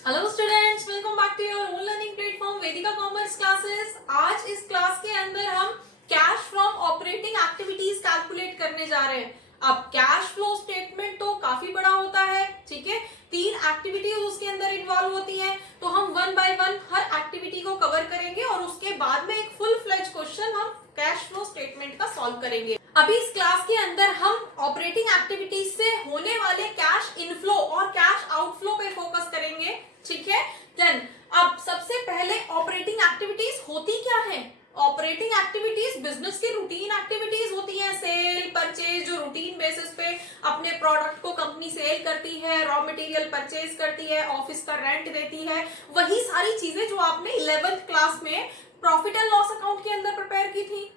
Hello students, welcome back to your own learning platform Vedika commerce classes. आज इस class के अंदर हम cash from operating activities calculate करने जा रहे हैं। अब कैश फ्लो स्टेटमेंट तो काफी बड़ा होता है, ठीक है। 3 एक्टिविटीज उसके अंदर इन्वॉल्व होती हैं, तो हम one by one her activity को कवर करेंगे और उसके बाद में एक फुल फ्लेज क्वेश्चन हम कैश फ्लो स्टेटमेंट का सॉल्व करेंगे। अभी इस क्लास के अंदर हम ऑपरेटिंग एक्टिविटीज से होने वाले कैश इनफ्लो और कैश आउटफ्लो पे फोकस करेंगे, ठीक है। देन अब सबसे पहले ऑपरेटिंग एक्टिविटीज होती क्या है? ऑपरेटिंग एक्टिविटीज बिजनेस की रूटीन एक्टिविटीज होती हैं। सेल परचेज, जो रूटीन बेसिस पे अपने प्रोडक्ट को कंपनी सेल करती है, रॉ मटेरियल परचेज करती है, ऑफिस का रेंट देती है, वही सारी चीजें जो आपने 11th क्लास में प्रॉफिट एंड लॉस अकाउंट के अंदर प्रिपेयर की थी।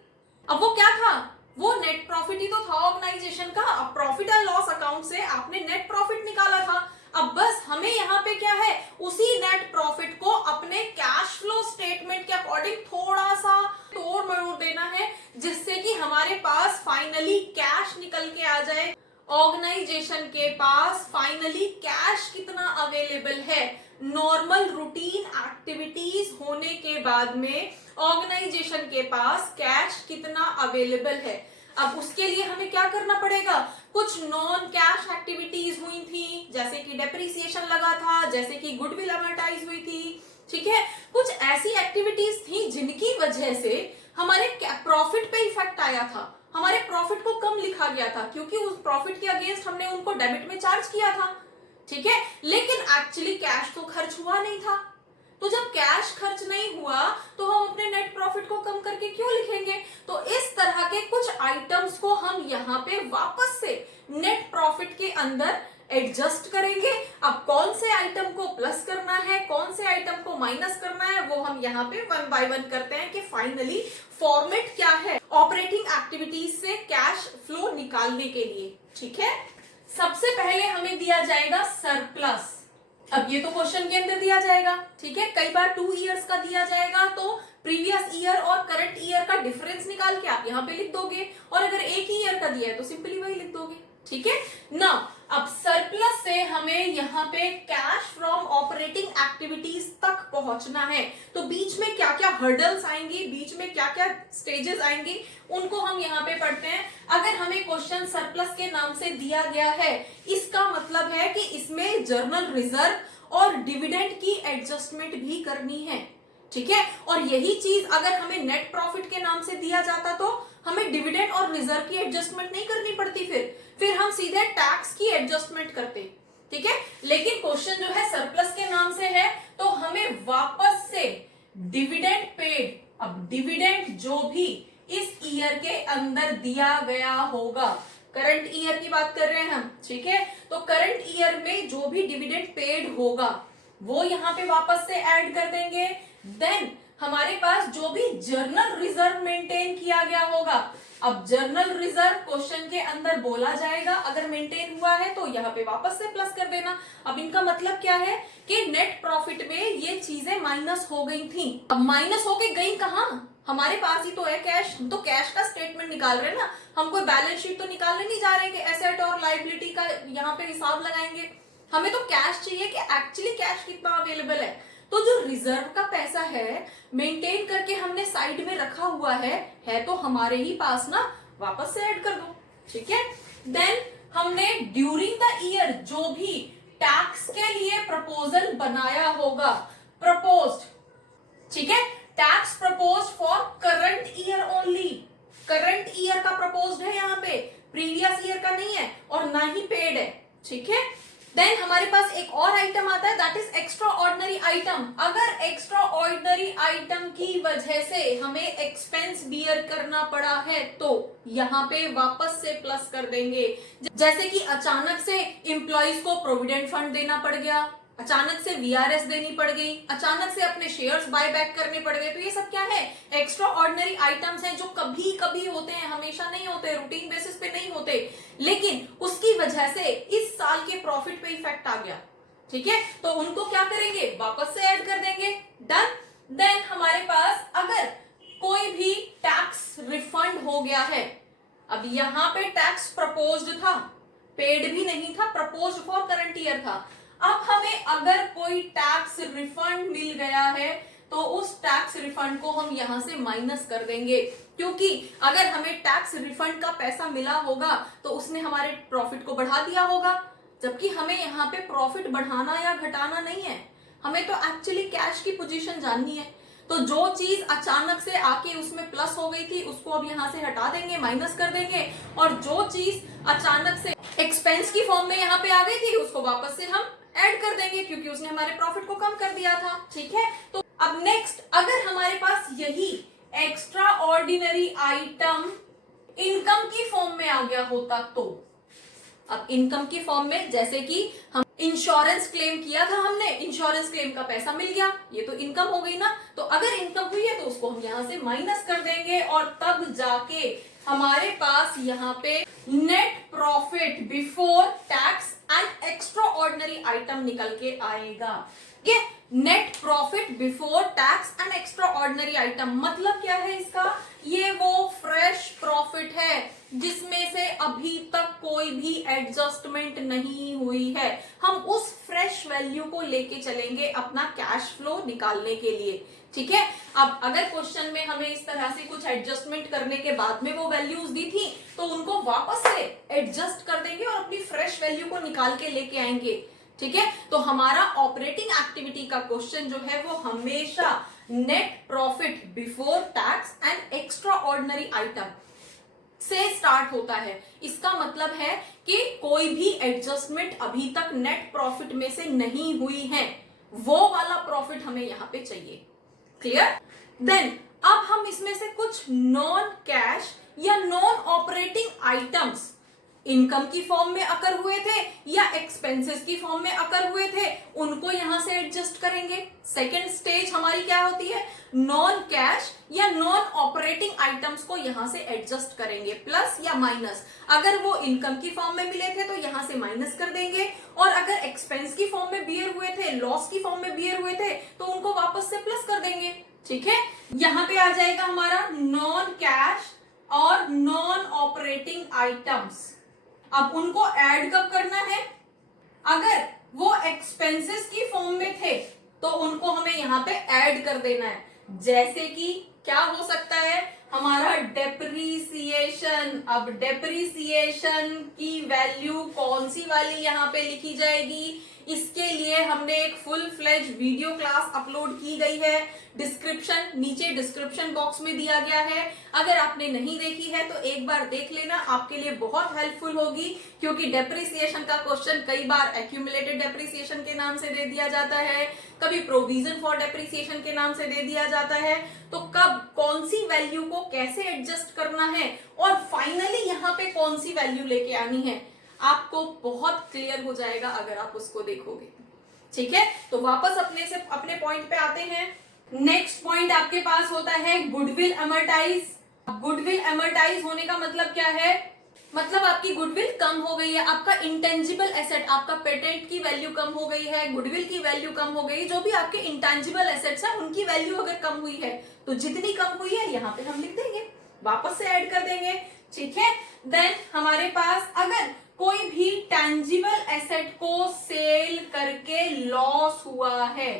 अब वो क्या था? वो नेट प्रॉफिट ही तो था ऑर्गेनाइजेशन का। अब प्रॉफिट एंड लॉस अकाउंट से आपने नेट प्रॉफिट निकाला था। अब बस हमें यहाँ पे क्या है, उसी नेट प्रॉफिट को अपने कैश फ्लो स्टेटमेंट के अकॉर्डिंग थोड़ा सा तोड़ मरोड़ देना है, जिससे कि हमारे पास फाइनली कैश निकल के आ जाए। ऑर्गेनाइजेशन के पास फाइनली कैश कितना अवेलेबल है, नॉर्मल रूटीन एक्टिविटीज होने के बाद में ऑर्गेनाइजेशन के पास कैश कितना अवेलेबल है। अब उसके लिए हमें क्या करना पड़ेगा? कुछ नॉन कैश एक्टिविटीज हुई थी, जैसे कि डेप्रिसिएशन लगा था, जैसे कि गुडविल अमोर्टाइज हुई थी, ठीक है। कुछ ऐसी एक्टिविटीज थी जिनकी वजह से हमारे प्रॉफिट पे इफेक्ट आया था, हमारे प्रॉफिट को कम लिखा गया था, क्योंकि उस प्रॉफिट के अगेंस्ट हमने उनको डेबिट में चार्ज किया था, ठीक है। लेकिन एक्चुअली कैश तो खर्च हुआ नहीं था। तो जब कैश खर्च नहीं हुआ तो हम अपने नेट प्रॉफिट को कम करके क्यों लिखेंगे? तो इस तरह के कुछ आइटम्स को हम यहाँ पे वापस से नेट प्रॉफिट के अंदर एडजस्ट करेंगे। अब कौन से आइटम को प्लस करना है, कौन से आइटम को माइनस करना है, वो हम यहाँ पे वन बाय वन करते हैं कि फाइनली फॉर्मेट क्या है ऑपरेटिंग एक्टिविटीज से कैश फ्लो निकालने के लिए, ठीक है। सबसे पहले हमें दिया जाएगा सरप्लस। अब ये तो क्वेश्चन के अंदर दिया जाएगा, ठीक है। कई बार 2 इयर्स का दिया जाएगा तो प्रीवियस ईयर और करंट ईयर का डिफरेंस निकाल के आप यहाँ पे लिख दोगे, और अगर एक ही ईयर का दिया है तो सिंपली वही लिख दोगे, ठीक है ना। अब सरप्लस से हमें यहाँ पे कैश फ्रॉम ऑपरेटिंग एक्टिविटीज तक पहुंचना है, तो बीच में क्या क्या हर्डल्स आएंगी, बीच में क्या क्या स्टेजेस आएंगी, उनको हम यहाँ पे पढ़ते हैं। अगर हमें क्वेश्चन सरप्लस के नाम से दिया गया है, इसका मतलब है कि इसमें जर्नल रिजर्व और डिविडेंड की एडजस्टमेंट भी करनी है, ठीक है। और यही चीज अगर हमें नेट प्रॉफिट के नाम से दिया जाता तो हमें डिविडेंड और रिजर्व की एडजस्टमेंट नहीं करनी पड़ती, फिर हम सीधे टैक्स की एडजस्टमेंट करते, ठीक है। लेकिन क्वेश्चन जो है सरप्लस के नाम से है, तो हमें वापस से डिविडेंड पेड, अब डिविडेंड जो भी इस ईयर के अंदर दिया गया होगा, करंट ईयर की बात कर रहे हैं हम, ठीक है। तो करंट ईयर में जो भी डिविडेंड पेड होगा वो यहाँ पे वापस से ऐड कर देंगे। देन हमारे पास जो भी जर्नल रिजर्व मेंटेन किया गया होगा, अब जर्नल रिजर्व क्वेश्चन के अंदर बोला जाएगा, अगर मेंटेन हुआ है तो यहाँ पे वापस से प्लस कर देना। अब इनका मतलब क्या है कि नेट प्रॉफिट में ये चीजें माइनस हो गई थी। अब माइनस होके गई कहाँ? हमारे पास ही तो है कैश, तो कैश का स्टेटमेंट निकाल रहे हैं ना, हम कोई बैलेंस शीट तो निकालने नहीं जा रहे कि एसेट और लायबिलिटी का यहाँ पे हिसाब लगाएंगे। हमें तो कैश चाहिए कि एक्चुअली कैश कितना अवेलेबल है। तो जो रिजर्व का पैसा है मेंटेन करके हमने साइड में रखा हुआ है तो हमारे ही पास ना, वापस से ऐड कर दो, ठीक है। देन हमने ड्यूरिंग द ईयर जो भी टैक्स के लिए प्रपोजल बनाया होगा, प्रपोज्ड, ठीक है, tax proposed for current year only, current year का प्रपोज्ड है यहाँ पे, प्रीवियस ईयर का नहीं है और ना ही पेड है, ठीक है। देन हमारे पास एक और आइटम आता है, that is extra ordinary item. अगर एक्स्ट्रा ऑर्डिनरी आइटम की वजह से हमें एक्सपेंस बियर करना पड़ा है तो यहाँ पे वापस से प्लस कर देंगे। जैसे कि अचानक से एम्प्लॉइज को प्रोविडेंट फंड देना पड़ गया, अचानक से वीआरएस देनी पड़ गई, अचानक से अपने शेयर्स बाय बैक करने पड़ गए, तो ये सब क्या है? एक्स्ट्रा ऑर्डिनरी आइटम्स हैं जो कभी कभी होते हैं, हमेशा नहीं होते, रूटीन बेसिस पे नहीं होते, लेकिन उसकी वजह से इस साल के प्रॉफिट पे इफेक्ट आ गया, ठीक है। तो उनको क्या करेंगे? वापस से ऐड कर देंगे। डन। देन हमारे पास अगर कोई भी टैक्स रिफंड हो गया है, अब यहाँ पे टैक्स प्रपोज्ड था, पेड भी नहीं था, प्रपोज्ड फॉर करंट ईयर था। अब हमें अगर कोई टैक्स रिफंड मिल गया है तो उस टैक्स रिफंड को हम यहां से माइनस कर देंगे, क्योंकि अगर हमें टैक्स रिफंड का पैसा मिला होगा तो उसने हमारे प्रॉफिट को बढ़ा दिया होगा, जबकि हमें यहाँ पे प्रॉफिट बढ़ाना या घटाना नहीं है, हमें तो एक्चुअली कैश की पोजीशन जाननी है। तो जो चीज अचानक से आके उसमें प्लस हो गई थी उसको अब यहाँ से हटा देंगे, माइनस कर देंगे, और जो चीज अचानक से एक्सपेंस की फॉर्म में यहाँ पे आ गई थी उसको वापस से हम ऐड कर देंगे, क्योंकि उसने हमारे प्रॉफिट को कम कर दिया था। ठीक है, तो अब नेक्स्ट, अगर हमारे पास यही एक्स्ट्रा ऑर्डिनरी आइटम इनकम की फॉर्म में आ गया होता तो, अब इनकम की फॉर्म में जैसे कि हम इंश्योरेंस क्लेम किया था, हमने इंश्योरेंस क्लेम का पैसा मिल गया, ये तो इनकम हो गई ना, तो अगर इनकम हुई है तो उसको हम यहां से माइनस कर देंगे और तब जाके हमारे पास यहाँ पे net profit before tax and extraordinary item निकल के आएगा। ये net profit before tax and extraordinary item मतलब क्या है इसका, ये वो फ्रेश प्रॉफिट है जिसमें से अभी तक कोई भी एडजस्टमेंट नहीं हुई है। हम उस फ्रेश वैल्यू को लेके चलेंगे अपना कैश फ्लो निकालने के लिए। ठीक है, अब अगर क्वेश्चन में हमें इस तरह से कुछ एडजस्टमेंट करने के बाद में वो वैल्यूज दी थी तो उनको वापस से एडजस्ट कर देंगे और अपनी फ्रेश वैल्यू को निकाल के लेके आएंगे। ठीक है, तो हमारा ऑपरेटिंग एक्टिविटी का क्वेश्चन जो है वो हमेशा net profit before tax and extraordinary item से स्टार्ट होता है। इसका मतलब है कि कोई भी एडजस्टमेंट अभी तक नेट प्रॉफिट में से नहीं हुई है, वो वाला प्रॉफिट हमें यहां पे चाहिए। क्लियर? देन अब हम इसमें से कुछ नॉन कैश या नॉन ऑपरेटिंग आइटम्स इनकम की फॉर्म में अकर हुए थे या एक्सपेंसेस की फॉर्म में अकर हुए थे, उनको यहां से एडजस्ट करेंगे। सेकेंड स्टेज हमारी क्या होती है, नॉन कैश या नॉन ऑपरेटिंग आइटम्स को यहां से एडजस्ट करेंगे, प्लस या माइनस। अगर वो इनकम की फॉर्म में मिले थे तो यहां से माइनस कर देंगे, और अगर एक्सपेंस की फॉर्म में बियर हुए थे, लॉस की फॉर्म में बियर हुए थे तो उनको वापस से प्लस कर देंगे। ठीक है, यहां पे आ जाएगा हमारा नॉन कैश और नॉन ऑपरेटिंग आइटम्स। अब उनको ऐड कब करना है, अगर वो एक्सपेंसेस की फॉर्म में थे तो उनको हमें यहां पे ऐड कर देना है। जैसे कि क्या हो सकता है, हमारा डेप्रीसिएशन। अब डेप्रीसिएशन की वैल्यू कौन सी वाली यहां पे लिखी जाएगी, इसके लिए हमने एक full fledge video class upload की गई है, डिस्क्रिप्शन नीचे डिस्क्रिप्शन बॉक्स में दिया गया है। अगर आपने नहीं देखी है तो एक बार देख लेना, आपके लिए बहुत हेल्पफुल होगी, क्योंकि डेप्रिसिएशन का क्वेश्चन कई बार एक्यूमुलेटेड डेप्रिसिएशन के नाम से दे दिया जाता है, कभी प्रोविजन फॉर डेप्रिसिएशन के नाम से दे दिया जाता है। तो कब कौन सी वैल्यू को कैसे एडजस्ट करना है और फाइनली यहाँ पे कौन सी वैल्यू लेके आनी है, आपको बहुत क्लियर हो जाएगा अगर आप उसको देखोगे। ठीक है, तो वापस अपने पॉइंट पे आते हैं। नेक्स्ट पॉइंट आपके पास होता है गुडविल अमर्टाइज। गुडविल अमर्टाइज होने का मतलब क्या है, मतलब आपकी गुडविल कम हो गई है, आपका इंटेंजिबल एसेट, आपका पेटेंट की वैल्यू कम हो गई है, गुडविल की वैल्यू कम हो गई, जो भी आपके इंटेंजिबल एसेट्स हैं उनकी वैल्यू अगर कम हुई है तो जितनी कम हुई है यहाँ पे हम लिख देंगे, वापस से ऐड कर देंगे। ठीक है, देन हमारे पास अगर कोई भी टेंजिबल एसेट को सेल करके लॉस हुआ है,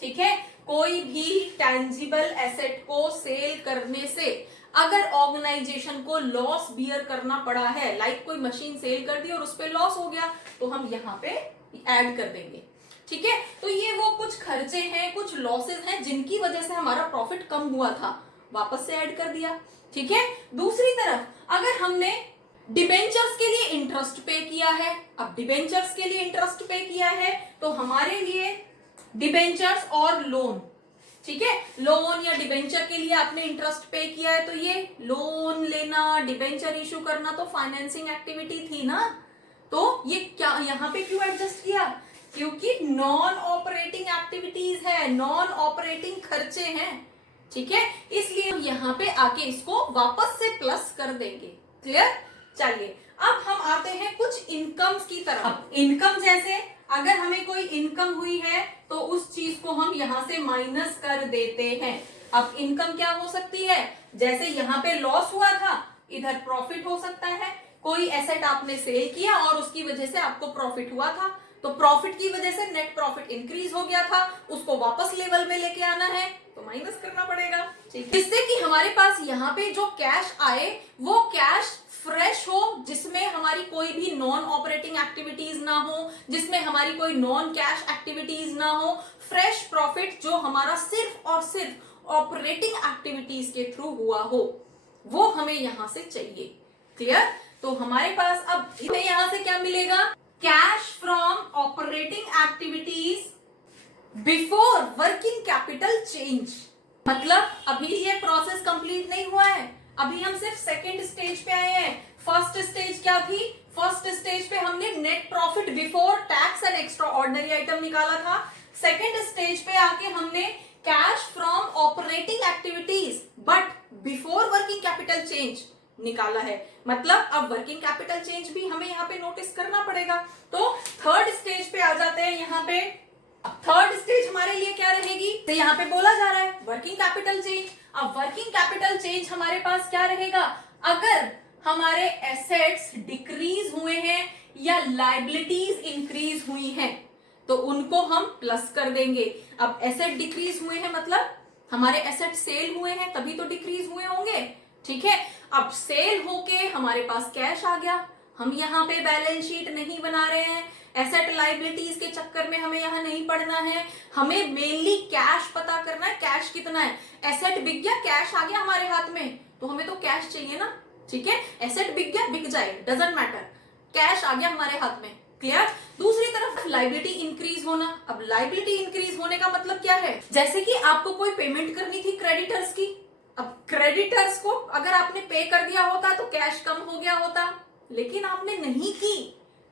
ठीक है, कोई भी टेंजिबल एसेट को सेल करने से अगर ऑर्गेनाइजेशन को लॉस बियर करना पड़ा है, लाइक कोई मशीन सेल कर दी और उस पर लॉस हो गया, तो हम यहाँ पे ऐड कर देंगे। ठीक है, तो ये वो कुछ खर्चे हैं, कुछ लॉसेस हैं जिनकी वजह से हमारा प्रॉफिट कम हुआ था, वापस से ऐड कर दिया। ठीक है, दूसरी तरफ अगर हमने डिबेंचर्स के लिए इंटरेस्ट पे किया है, अब डिबेंचर्स के लिए इंटरेस्ट पे किया है तो हमारे लिए डिबेंचर्स और लोन, ठीक है, लोन या डिबेंचर के लिए आपने इंटरेस्ट पे किया है तो ये लोन लेना, डिबेंचर इशू करना तो फाइनेंसिंग एक्टिविटी थी ना, तो ये क्या यहाँ पे क्यों एडजस्ट किया, क्योंकि नॉन ऑपरेटिंग एक्टिविटीज है, नॉन ऑपरेटिंग खर्चे हैं। ठीक है, इसलिए हम यहाँ पे आके इसको वापस से प्लस कर देंगे। क्लियर? चलिए अब हम आते हैं कुछ इनकम्स की तरफ। इनकम जैसे अगर हमें कोई इनकम हुई है तो उस चीज को हम यहाँ से माइनस कर देते हैं। अब इनकम क्या हो सकती है, जैसे यहाँ पे लॉस हुआ था, इधर प्रॉफिट हो सकता है, कोई एसेट आपने सेल किया और उसकी वजह से आपको प्रॉफिट हुआ था, तो प्रॉफिट की वजह से नेट प्रॉफिट इंक्रीज हो गया था, उसको वापस लेवल में लेके आना है तो माइनस करना पड़ेगा, ठीक, जिससे कि हमारे पास यहाँ पे जो कैश आए वो कैश फ्रेश हो, जिसमें हमारी कोई भी नॉन ऑपरेटिंग एक्टिविटीज ना हो, जिसमें हमारी कोई नॉन कैश एक्टिविटीज ना हो, फ्रेश प्रॉफिट जो हमारा सिर्फ और सिर्फ ऑपरेटिंग एक्टिविटीज के थ्रू हुआ हो, वो हमें यहां से चाहिए। क्लियर? तो हमारे पास अब हमें यहां से क्या मिलेगा? Cash from operating activities before working capital change. मतलब अभी ये प्रोसेस कंप्लीट नहीं हुआ है, अभी हम सिर्फ सेकेंड स्टेज पे आए हैं। फर्स्ट स्टेज क्या थी? फर्स्ट स्टेज पे हमने net profit before tax and extraordinary item निकाला था। सेकेंड स्टेज पे आके हमने cash from operating activities but before working capital change निकाला है। मतलब अब वर्किंग कैपिटल चेंज भी हमें यहाँ पे नोटिस करना पड़ेगा। तो थर्ड स्टेज पे आ जाते हैं। यहाँ पे थर्ड स्टेज हमारे लिए क्या रहेगी? तो यहाँ पे बोला जा रहा है वर्किंग कैपिटल चेंज। अब वर्किंग कैपिटल चेंज हमारे पास क्या रहेगा? अगर हमारे एसेट्स डिक्रीज हुए हैं या लाइबिलिटीज इंक्रीज हुई हैं तो उनको हम प्लस कर देंगे। अब एसेट डिक्रीज हुए हैं मतलब हमारे एसेट सेल हुए हैं तभी तो डिक्रीज हुए होंगे, ठीक है। अब सेल होके हमारे पास कैश आ गया, हम यहाँ पे बैलेंस शीट नहीं बना रहे हैं, एसेट लाइबिलिटीज के चक्कर में हमें यहाँ नहीं पढ़ना है, हमें मेनली कैश पता करना है, कैश कितना है। एसेट बिक गया, कैश आ गया हमारे हाथ में, तो हमें तो कैश चाहिए ना, ठीक है। एसेट बिक गया, बिक जाए, डजंट मैटर, कैश आ गया हमारे हाथ में। क्लियर? दूसरी तरफ लाइबिलिटी इंक्रीज होना। अब लाइबिलिटी इंक्रीज होने का मतलब क्या है? जैसे कि आपको कोई पेमेंट करनी थी क्रेडिटर्स की, अब क्रेडिटर्स को अगर आपने पे कर दिया होता तो कैश कम हो गया होता, लेकिन आपने नहीं की,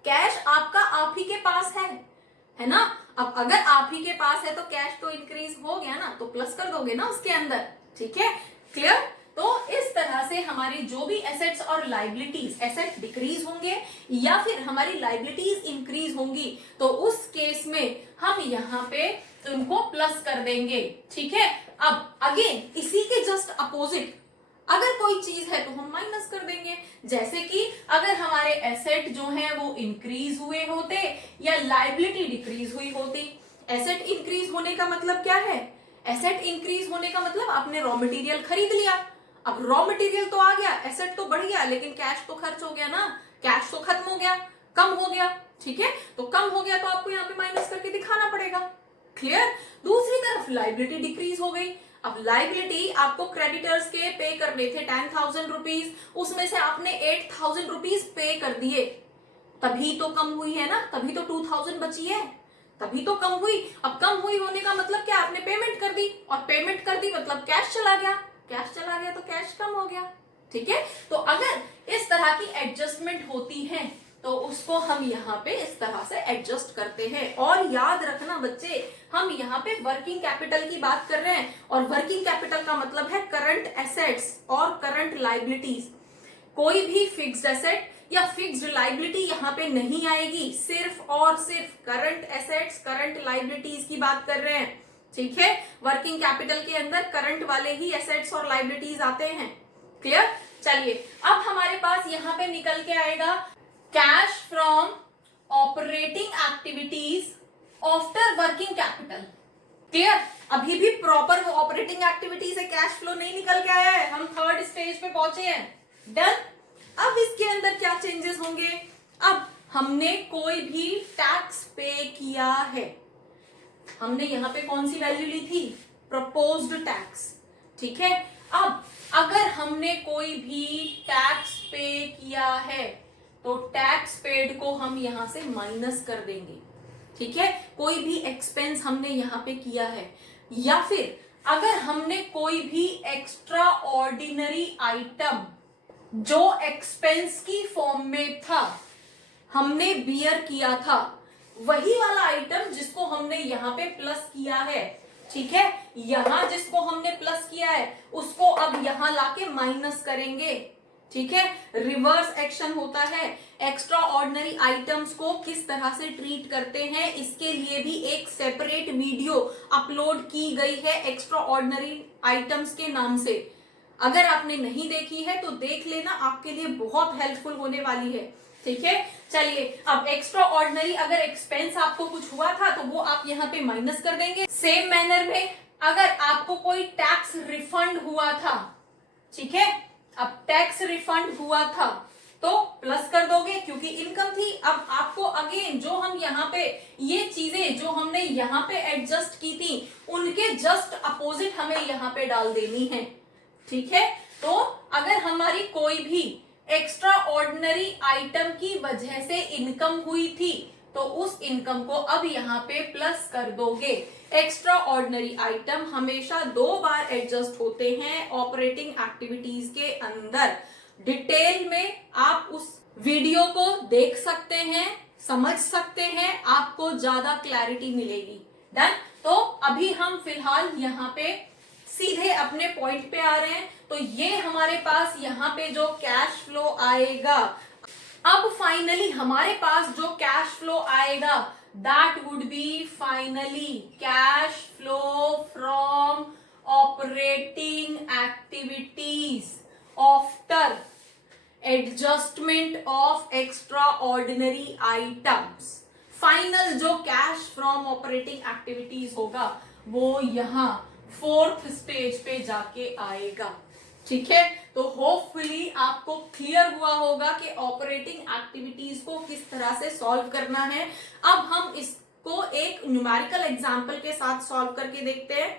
कैश आपका आप ही के पास है ना। अब अगर आप ही के पास है तो कैश तो इंक्रीज हो गया ना, तो प्लस कर दोगे ना उसके अंदर, ठीक है। क्लियर? तो इस तरह से हमारी जो भी एसेट्स और लाइबिलिटीज, एसेट डिक्रीज होंगे या फिर हमारी लाइबिलिटीज इंक्रीज होंगी तो उस केस में हम यहाँ पे उनको प्लस कर देंगे, ठीक है। अब अगेन इसी के जस्ट अपोजिट अगर कोई चीज है तो हम माइनस कर देंगे। जैसे कि अगर हमारे एसेट जो हैं वो इंक्रीज हुए होते या लाइबिलिटी डिक्रीज हुई होती। एसेट इंक्रीज होने का मतलब क्या है? एसेट इंक्रीज होने का मतलब आपने रॉ मटेरियल खरीद लिया, अब रॉ मटेरियल तो आ गया, एसेट तो बढ़ गया, लेकिन कैश तो खर्च हो गया ना, कैश तो खत्म हो गया, कम हो गया, ठीक है। तो कम हो गया तो आपको यहाँ पे माइनस करके दिखाना पड़ेगा। क्लियर? दूसरी तरफ लाइबिलिटी डिक्रीज हो गई। अब लाइबिलिटी आपको क्रेडिटर्स के पे करने थे 10,000 रुपीज, उसमें से आपने 8,000 रुपीज पे कर दिए, तभी तो कम हुई है ना, तभी तो 2,000 बची है, तभी तो कम हुई। अब कम हुई होने का मतलब क्या? आपने पेमेंट कर दी, और पेमेंट कर दी मतलब कैश चला गया, कैश चला गया तो कैश कम हो गया, ठीक है। तो अगर इस तरह की एडजस्टमेंट होती है तो उसको हम यहाँ पे इस तरह से एडजस्ट करते हैं। और याद रखना बच्चे, हम यहाँ पे वर्किंग कैपिटल की बात कर रहे हैं, और वर्किंग कैपिटल का मतलब है करंट एसेट्स और करंट लाइबिलिटीज। कोई भी फिक्स्ड एसेट या फिक्स्ड लाइबिलिटी यहाँ पे नहीं आएगी, सिर्फ और सिर्फ करंट एसेट्स, करंट लाइबिलिटीज की बात कर रहे हैं, ठीक है। वर्किंग कैपिटल के अंदर करंट वाले ही एसेट्स और लाइबिलिटीज आते हैं। क्लियर? चलिए अब हमारे पास यहाँ पे निकल के आएगा cash from operating activities after working capital. Clear? अभी भी प्रॉपर ऑपरेटिंग एक्टिविटी से कैश फ्लो नहीं निकल के आया है, हम थर्ड स्टेज पे पहुंचे हैं। डन? अब इसके अंदर क्या चेंजेस होंगे? अब हमने कोई भी टैक्स पे किया है, हमने यहाँ पे कौन सी वैल्यू ली थी? प्रपोज्ड टैक्स, ठीक है। अब अगर हमने कोई भी टैक्स पे किया है तो टैक्स पेड को हम यहां से माइनस कर देंगे, ठीक है। कोई भी एक्सपेंस हमने यहाँ पे किया है, या फिर अगर हमने कोई भी एक्स्ट्रा ऑर्डिनरी आइटम जो एक्सपेंस की फॉर्म में था हमने बियर किया था, वही वाला आइटम जिसको हमने यहाँ पे प्लस किया है, ठीक है। यहां जिसको हमने प्लस किया है उसको अब यहां लाके माइनस करेंगे, ठीक है। रिवर्स एक्शन होता है। एक्स्ट्रा ऑर्डिनरी आइटम्स को किस तरह से ट्रीट करते हैं इसके लिए भी एक सेपरेट वीडियो अपलोड की गई है एक्स्ट्रा ऑर्डिनरी आइटम्स के नाम से। अगर आपने नहीं देखी है तो देख लेना, आपके लिए बहुत हेल्पफुल होने वाली है, ठीक है, चलिए अब एक्स्ट्रा ऑर्डिनरी अगर एक्सपेंस आपको कुछ हुआ था तो वो आप यहाँ पे माइनस कर देंगे। सेम मैनर में अगर आपको कोई टैक्स रिफंड हुआ था, ठीक है, अब टैक्स रिफंड हुआ था तो प्लस कर दोगे क्योंकि इनकम थी। अब आपको अगेन जो हम यहाँ पे ये चीजें जो हमने यहाँ पे एडजस्ट की थी उनके जस्ट अपोजिट हमें यहाँ पे डाल देनी है, ठीक है। तो अगर हमारी कोई भी एक्स्ट्रा ऑर्डिनरी आइटम की वजह से इनकम हुई थी तो उस इनकम को अब यहाँ पे प्लस कर दोगे। एक्स्ट्रा ऑर्डिनरी आइटम हमेशा 2 बार एडजस्ट होते हैं ऑपरेटिंग एक्टिविटीज के अंदर। डिटेल में आप उस वीडियो को देख सकते हैं, समझ सकते हैं, आपको ज्यादा क्लैरिटी मिलेगी। डन। तो अभी हम फिलहाल यहाँ पे सीधे अपने पॉइंट पे आ रहे हैं। तो ये हमारे पास यहाँ पे जो कैश फ्लो आएगा, अब फाइनली हमारे पास जो कैश फ्लो आएगा that would be finally cash flow from operating activities after adjustment of extra ordinary items. Final जो कैश फ्रॉम ऑपरेटिंग एक्टिविटीज होगा वो यहाँ 4th स्टेज पे जाके आएगा, ठीक है। तो होपफुली आपको क्लियर हुआ होगा कि ऑपरेटिंग एक्टिविटीज को किस तरह से सॉल्व करना है। अब हम इसको एक न्यूमेरिकल एग्जांपल के साथ सॉल्व करके देखते हैं।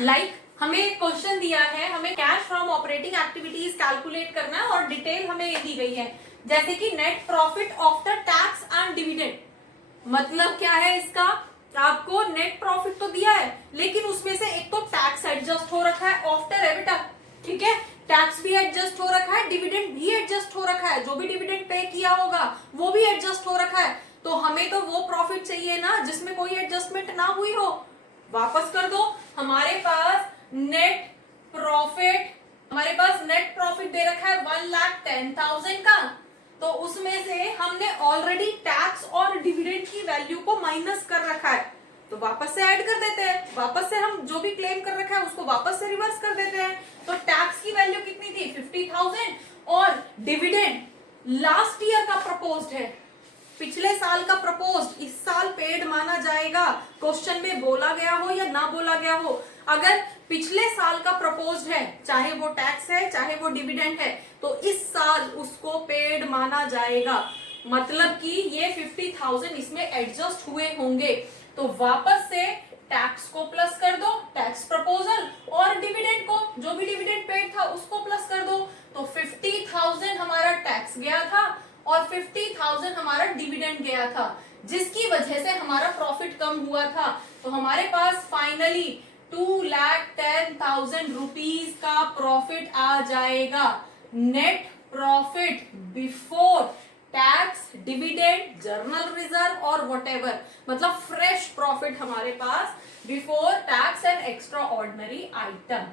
लाइक हमें क्वेश्चन दिया है, हमें cash from operating activities calculate करना है और डिटेल हमें ये दी गई है, जैसे कि net profit after tax and dividend. मतलब क्या है इसका, आपको नेट प्रॉफिट तो दिया है लेकिन उसमें से एक तो टैक्स एडजस्ट हो रखा है आफ्टर एबिटा, ठीक है, टैक्स भी एडजस्ट हो रखा है, डिविडेंड भी एडजस्ट हो रखा है, जो भी डिविडेंड पे किया होगा वो भी एडजस्ट हो रखा है। तो हमें तो वो प्रॉफिट चाहिए ना जिसमें कोई एडजस्टमेंट ना हुई हो। वापस कर दो, हमारे पास नेट प्रॉफिट दे रखा है 1,10,000 का, तो उसमें से हमने ऑलरेडी टैक्स और डिविडेंड की वैल्यू को माइनस कर रखा है। तो वापस से ऐड कर देते हैं, वापस से हम जो भी क्लेम कर रखा है उसको वापस से रिवर्स कर देते हैं। तो टैक्स की वैल्यू कितनी थी 50,000 और डिविडेंड लास्ट ईयर का प्रपोज्ड है, पिछले साल का प्रपोज्ड इस साल पेड माना जाएगा। क्वेश्चन में बोला गया हो या ना बोला गया हो, अगर पिछले साल का प्रपोज्ड है, चाहे वो टैक्स है चाहे वो डिविडेंड है, तो इस साल उसको पेड माना जाएगा। मतलब कि ये 50,000 इसमें एडजस्ट हुए होंगे। तो वापस से टैक्स को प्लस कर दो, टैक्स प्रपोजल, और डिविडेंड को, जो भी डिविडेंड पेड था उसको प्लस कर दो। तो 50,000 हमारा टैक्स गया था और 50,000 हमारा डिविडेंड गया था, जिसकी वजह से हमारा प्रॉफिट कम हुआ था। तो हमारे पास फाइनली 2,10,000 रुपीज का प्रॉफिट आ जाएगा। Net profit before tax, dividend, general reserve और व्हाटएवर, मतलब फ्रेश प्रॉफिट हमारे पास before tax and extraordinary item.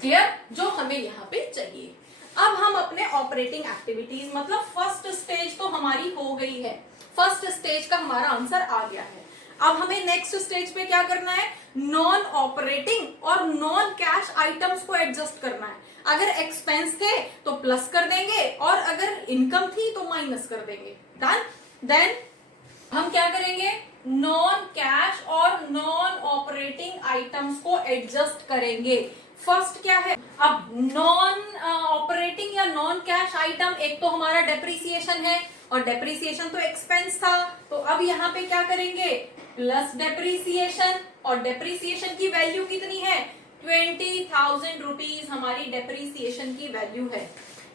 Clear, जो हमें यहाँ पे चाहिए। अब हम अपने ऑपरेटिंग एक्टिविटीज, मतलब फर्स्ट स्टेज तो हमारी हो गई है, फर्स्ट स्टेज का हमारा आंसर आ गया है। अब हमें नेक्स्ट स्टेज पे क्या करना है, नॉन ऑपरेटिंग और नॉन कैश आइटम्स को एडजस्ट करना है। अगर एक्सपेंस थे तो प्लस कर देंगे और अगर इनकम थी तो माइनस कर देंगे। डन। देन हम क्या करेंगे, नॉन कैश और नॉन ऑपरेटिंग आइटम्स को एडजस्ट करेंगे। फर्स्ट क्या है, अब नॉन ऑपरेटिंग या नॉन कैश आइटम, एक तो हमारा डेप्रिसिएशन है और डेप्रिसिएशन तो एक्सपेंस था, तो अब यहाँ पे क्या करेंगे, प्लस डेप्रिसिएशन, और डेप्रिसिएशन की वैल्यू कितनी है 20,000 रुपीज हमारी डेप्रिसिएशन की वैल्यू है।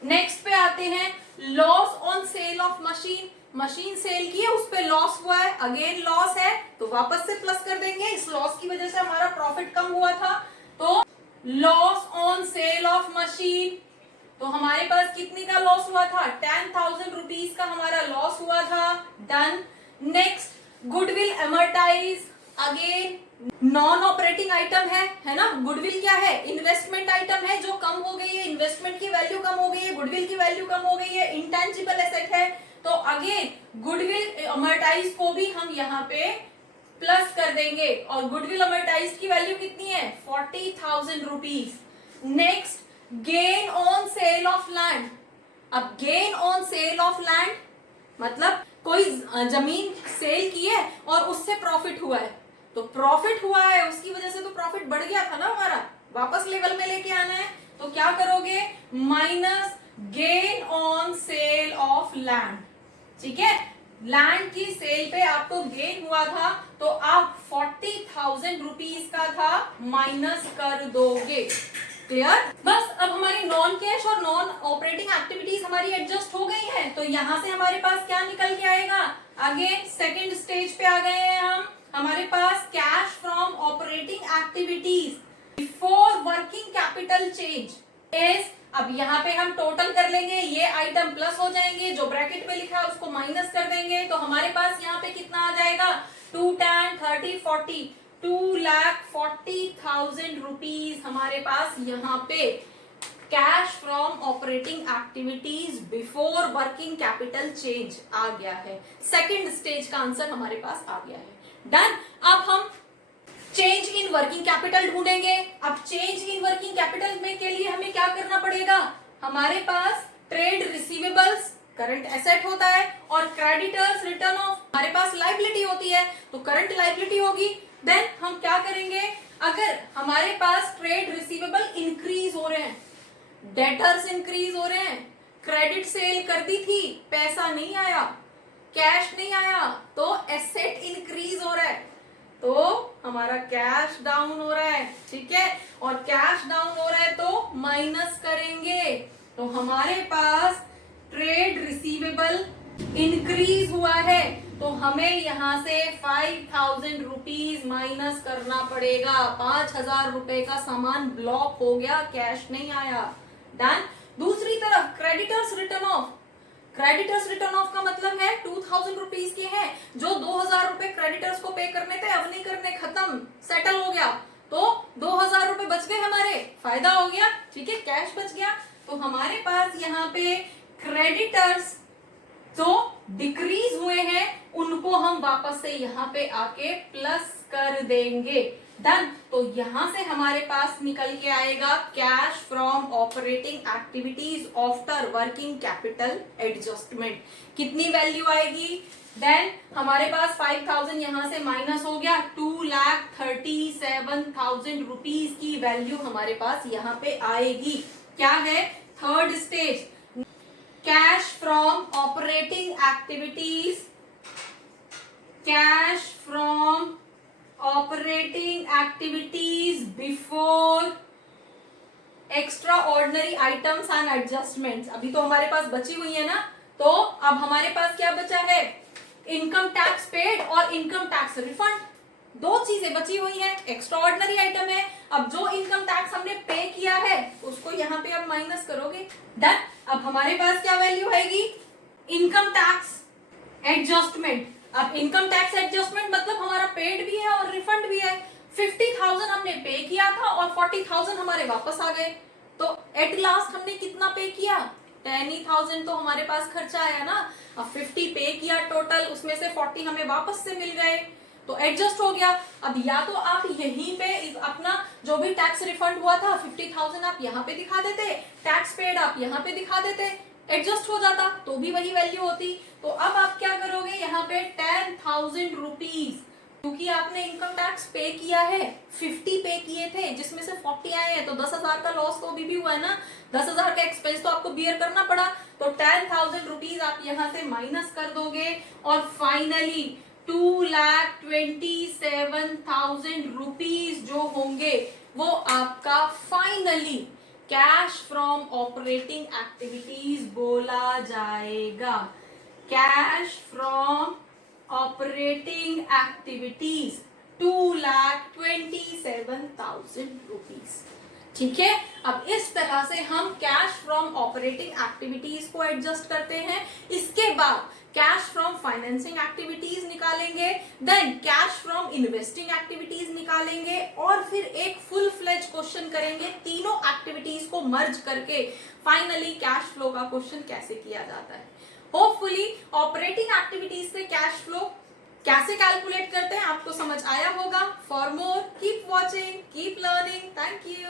नेक्स्ट पे आते हैं, loss on sale of machine, machine sale की है उस पे लॉस हुआ है, अगेन लॉस है तो वापस से प्लस कर देंगे, इस लॉस की वजह से हमारा प्रॉफिट कम हुआ था। तो loss on sale of machine, तो हमारे पास कितने का लॉस हुआ था 10,000 रुपीज का हमारा लॉस हुआ था। Done. Next goodwill amortise, again non operating item है ना। गुडविल क्या है, इन्वेस्टमेंट आइटम है जो कम हो गई है, इन्वेस्टमेंट की वैल्यू कम हो गई है, गुडविल की वैल्यू कम हो गई है, इंटेंजिबल एसेट है, तो अगेन गुडविल अमर्टाइज को भी हम यहाँ पे प्लस कर देंगे, और गुडविल अमर्टाइज की वैल्यू कितनी है 40,000 rupees. Next gain on sale of land, अब gain on sale of land मतलब कोई जमीन सेल की है और उससे प्रॉफिट हुआ है, तो प्रॉफिट हुआ है उसकी वजह से तो प्रॉफिट बढ़ गया था ना हमारा, वापस लेवल में लेके आना है, तो क्या करोगे, minus gain on sale of land. ठीक है, लैंड की सेल पे आपको गेन हुआ था, तो आप 40,000 रुपीज का था माइनस कर दोगे। क्लियर? बस अब हमारी नॉन कैश और नॉन ऑपरेटिंग एक्टिविटीज हमारी एडजस्ट हो गई हैं, तो यहां से हमारे पास क्या निकल के आएगा, आगे सेकंड स्टेज पे आ गए हैं हम, हमारे पास cash from operating activities before working capital change is, अब यहाँ पे हम टोटल कर लेंगे, ये आइटम प्लस हो जाएंगे, जो ब्रैकेट में लिखा है उसको माइनस कर देंगे, तो हमारे पास यहाँ पे कितना आ जाएगा, 2 10 30 40, 2,40,000 रुपीज हमारे पास यहाँ पे cash from operating activities before working capital change आ गया है। सेकंड स्टेज का आंसर हमारे पास आ गया है। डन। अब हम चेंज इन वर्किंग कैपिटल ढूंढेंगे। अब चेंज इन वर्किंग कैपिटल में के लिए हमें क्या करना पड़ेगा, हमारे पास ट्रेड रिसीवेबल्स करंट एसेट होता है और क्रेडिटर्स रिटर्न ऑफ हमारे पास लायबिलिटी होती है, तो करंट लायबिलिटी होगी। देन हम क्या करेंगे, अगर हमारे पास ट्रेड रिसीवेबल इंक्रीज हो रहे हैं, डेटर्स इंक्रीज हो रहे हैं, क्रेडिट सेल कर दी थी, पैसा नहीं आया, कैश नहीं आया, तो एसेट इंक्रीज हो रहा है, तो हमारा कैश डाउन हो रहा है। ठीक है, और कैश डाउन हो रहा है तो माइनस करेंगे, तो हमारे पास ट्रेड रिसीवेबल इंक्रीज हुआ है, तो हमें यहां से 5,000 रुपीज माइनस करना पड़ेगा। 5,000 रुपए का सामान ब्लॉक हो गया, कैश नहीं आया। डन। दूसरी तरफ creditors return of, creditors return of का मतलब है 2,000 रुपीज के हैं, जो 2,000 रुपए क्रेडिटर्स को पे करने थे, अब नहीं करने, खत्म, सेटल हो गया, तो 2,000 रुपए बच गए हमारे, फायदा हो गया। ठीक है, कैश बच गया, तो हमारे पास यहाँ पे क्रेडिटर्स जो डिक्रीज हुए हैं उनको हम वापस से यहाँ पे आके प्लस कर देंगे। डन। तो यहां से हमारे पास निकल के आएगा cash from operating activities after working capital adjustment. कितनी वैल्यू आएगी, देन हमारे पास 5,000 यहां से माइनस हो गया, 2,37,000 रुपीज की वैल्यू हमारे पास यहाँ पे आएगी। क्या है, third stage, cash from operating activities, cash from operating activities before extra ordinary items and adjustments. अभी तो हमारे पास बची हुई है ना, तो अब हमारे पास क्या बचा है, इनकम टैक्स पेड और इनकम टैक्स रिफंड, दो चीजें बची हुई है, एक्स्ट्रा ऑर्डिनरी आइटम है। अब जो इनकम टैक्स हमने पे किया है उसको यहाँ पे अब माइनस करोगे। डन। अब हमारे पास क्या वैल्यू आएगी, इनकम टैक्स एडजस्टमेंट। अब इनकम टैक्स एडजस्टमेंट मतलब हमारा पेड भी है और रिफंड भी है। 50,000 हमने पे किया था और 40,000 हमारे वापस आ गए, तो एट लास्ट हमने कितना पे किया, 10,000 तो हमारे पास खर्चा आया ना। अब 50 पे किया टोटल, उसमें से 40 हमें वापस से मिल गए, तो एडजस्ट हो गया। अब या तो आप यहीं पे अपना जो भी टैक्स रिफंड हुआ था 50,000 आप यहाँ पे दिखा देते, टैक्स पेड आप यहाँ पे दिखा देते, एडजस्ट हो जाता, तो भी वही वैल्यू होती। तो अब आप क्या करोगे, यहाँ पे 10,000 रुपीज, क्योंकि आपने इनकम टैक्स पे किया है, 50 पे किए थे जिसमें से 40 आए हैं, तो 10,000 का लॉस तो अभी भी हुआ है ना, 10,000 का एक्सपेंस तो आपको बियर करना पड़ा, तो 10,000 रुपीज आप यहाँ से माइनस कर दोगे, और फाइनली 2,27,000 रुपीज जो होंगे वो आपका finally cash from operating activities बोला जाएगा। Cash from operating activities 2,27,000 rupees. ठीक है, अब इस तरह से हम कैश फ्रॉम ऑपरेटिंग एक्टिविटीज को एडजस्ट करते हैं। इसके बाद कैश फ्रॉम फाइनेंसिंग एक्टिविटीज निकालेंगे, then cash from investing activities निकालेंगे, और फिर एक फुल फ्लेज क्वेश्चन करेंगे तीनों एक्टिविटीज को मर्ज करके, फाइनली कैश फ्लो का क्वेश्चन कैसे किया जाता है। होपफुली ऑपरेटिंग एक्टिविटीज से कैश फ्लो कैसे कैलकुलेट करते हैं आपको समझ आया होगा। For more keep watching, keep learning. Thank you.